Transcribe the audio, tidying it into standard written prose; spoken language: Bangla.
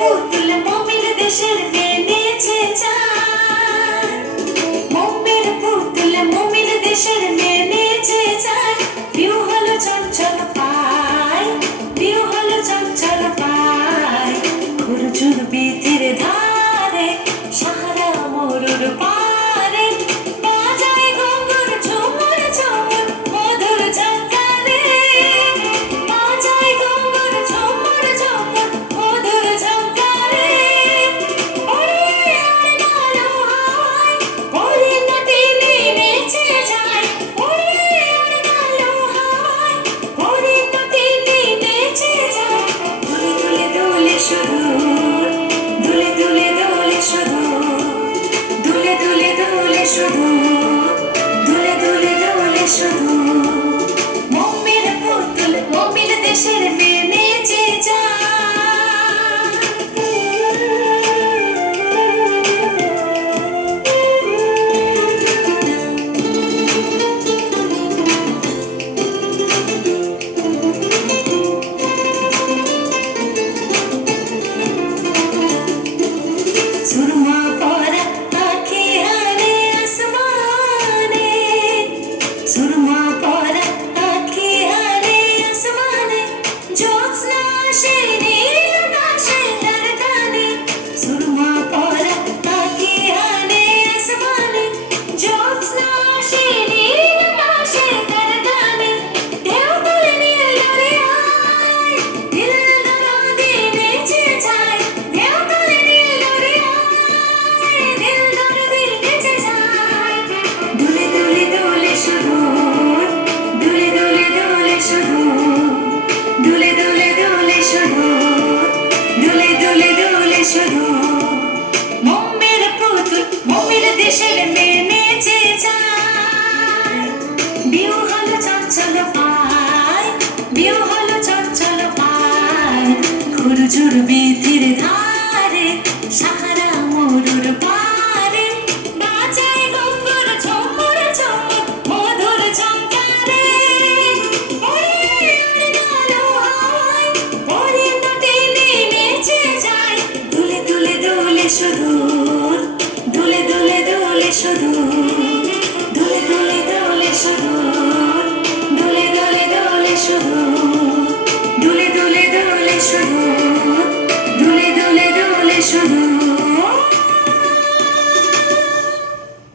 পুতুল মমির দেশের মেয়ে নেচে যায়। মমির পুতুল মমির দেশের মেয়ে নেচে যায়। বিউ হলো চঞ্চল পায়, বিউ হলো চঞ্চল পায়। খুরজুর বিতির ধারে সাহারা মরুর পারে বাজায় ঘুঙুর ঝুমুর ঝুমুর মধুর ঝঙ্কারে। বাজায় ঘুঙুর ঝুমুর ঝুমুর মধুর ঝঙ্কারে। ওরে ওরে ভালো হাওয়ায় ওরে নদীনে নেচে যায়। ওরে ওরে ভালো হাওয়ায় ওরে নদীনে নেচে যায়। দুলে দুলে দুলে শুধু, দুলে দুলে দুলে শুধু, দুলে দুলে দুলে শুধু, দুলে দুলে দুলে শুধু। মমির পুতুল মমির দেশের মেয়ে নেচে যায়। सुरमा परा आँखी हाले आसमाने। सुरमा परा आँखी हाले आसमाने। ज्योत्स्ना से नील नाशे दरदाने। सुरमा परा आँखी हाले आसमाने। ज्योत्स्ना से नील नाशे दरदाने। देवतले नील दरियाय दिल दरादे नेचे जाय। देवतले नील दरियाय दिल दरादे नेचे जाय। दुले दुले दुले शुधु, दुले दुले दुले शुधु, दुले दुले दुले शुधु, दुले दुले दुले शुधु। মমির পুতুল মমির দেশের মেয়ে নেচে যায়। বিউ হলো চঞ্চল পায়, বিউ হলো চঞ্চল পায়। খুরজুর বিথির ধারে